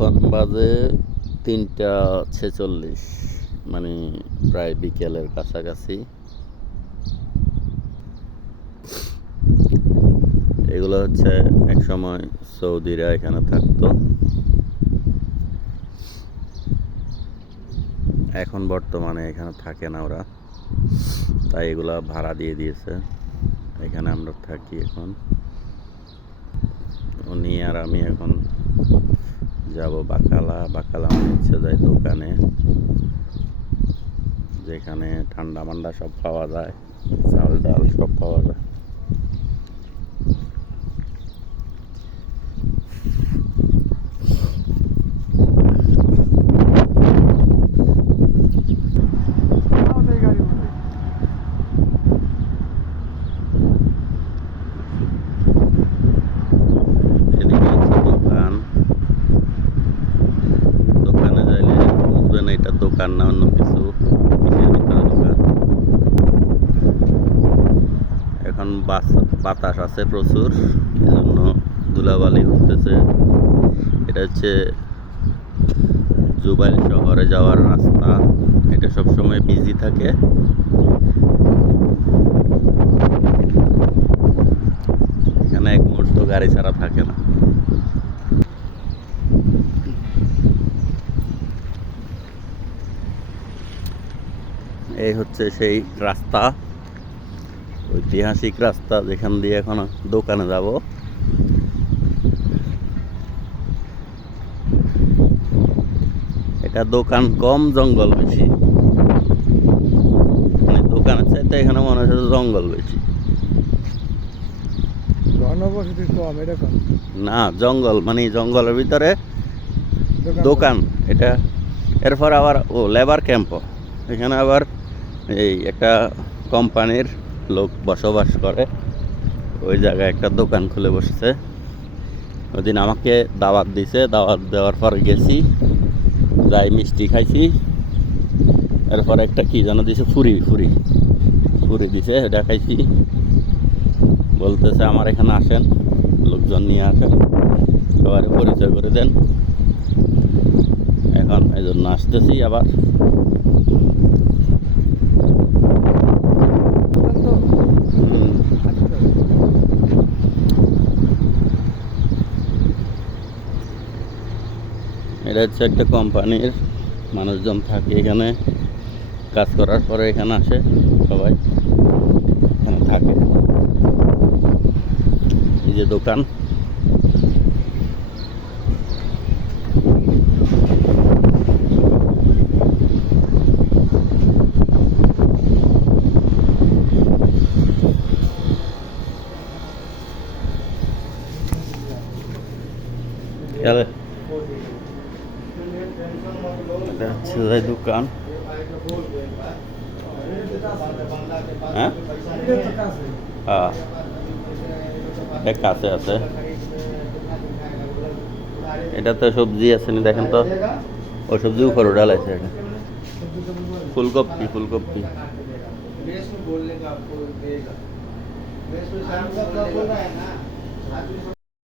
এখন বাজে 3টা 46, মানে প্রায় বিকেলের কাছাকাছি। এগুলো হচ্ছে এক সময় সৌদিরা এখানে থাকতো, এখন বর্তমানে এখানে থাকে না ওরা, তাই এগুলা ভাড়া দিয়ে দিয়েছে। এখানে আমরা থাকি এখন। উনি আর আমি এখন যাব বাকালা। আমার ইচ্ছে যায় দোকানে, যেখানে ঠান্ডা মান্ডা সব পাওয়া যায়, চাল ডাল সব পাওয়া যায়। এদিকে হচ্ছে দোকান। দোকানে যাইলে বুঝবেন এটা দোকান না অন্য কিছু, কিসের ভিতরে দোকান। এখন বাতাস আছে প্রচুর, এজন্য ধুলাবালি উঠতেছে। এটা হচ্ছে জুবাইল শহরে যাওয়ার রাস্তা, এটা সবসময় বিজি থাকে। এখানে এক মুহূর্ত গাড়ি ছাড়া থাকে না। এই হচ্ছে সেই রাস্তা, ঐতিহাসিক রাস্তা, যেখান দিয়ে এখন দোকানে যাব। এটা দোকান কম, জঙ্গল বেশি। মানে দোকানের চাইতে এখানে মনে হচ্ছে জঙ্গল বেশি। জনবসতি কম, এটা কম না, জঙ্গল মানে জঙ্গলের ভিতরে দোকান এটা। এরপর আবার লেবার ক্যাম্পও এখানে, আবার এই একটা কোম্পানির লোক বসবাস করে, ওই জায়গায় একটা দোকান খুলে বসেছে। ওইদিন আমাকে দাওয়াত দিছে, দাওয়াত দেওয়ার পর গেছি, যাই মিষ্টি খাইছি। এরপর একটা কি যেন দিছে, ফুরি দিছে, এটা খাইছি। বলতেছে আমার এখানে আসেন, লোকজন নিয়ে আসেন, সবার পরিচয় করে দেন। এখন এই জন্য আসতেছি আবার। এটা হচ্ছে একটা কোম্পানির মানুষজন থাকে এখানে, কাজ করার পরে এখানে আসে সবাই, এখানে থাকে। এই যে দোকান, এটা হচ্ছে দোকান। হ্যাঁ, কাছে আছে। এটাতে সবজি আছে নি, দেখেন তো, ও সবজি উপরে ডালাইছে। এটা ফুলকপি।